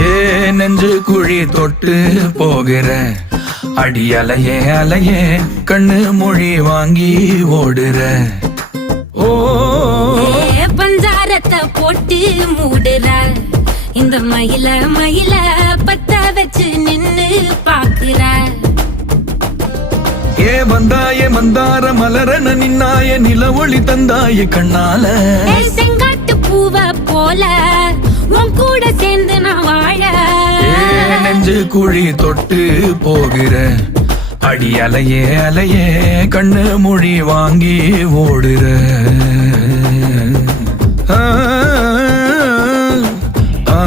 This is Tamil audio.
ஏ நெஞ்சு குழி தொட்டு போகிற அடி அலையே அலையே கண்ணு மொழி வாங்கி ஓடுற. ஓ பஞ்சாரத்தை போட்டு மூடுற இந்த மயில மயில பத்த வச்சு நின்னு பாக்குற. ஏ வந்தாய மந்தார மலரன நின்னாய நில ஒளி தந்தாய கண்ணால. செங்காட்டு பூவ போல உன் கூட சேர்ந்து நான் வாழ. நெஞ்சு குழி தொட்டு போகிற அடி அலையே அலையே கண்ணு மொழி வாங்கி ஓடுற. ஆ ஆ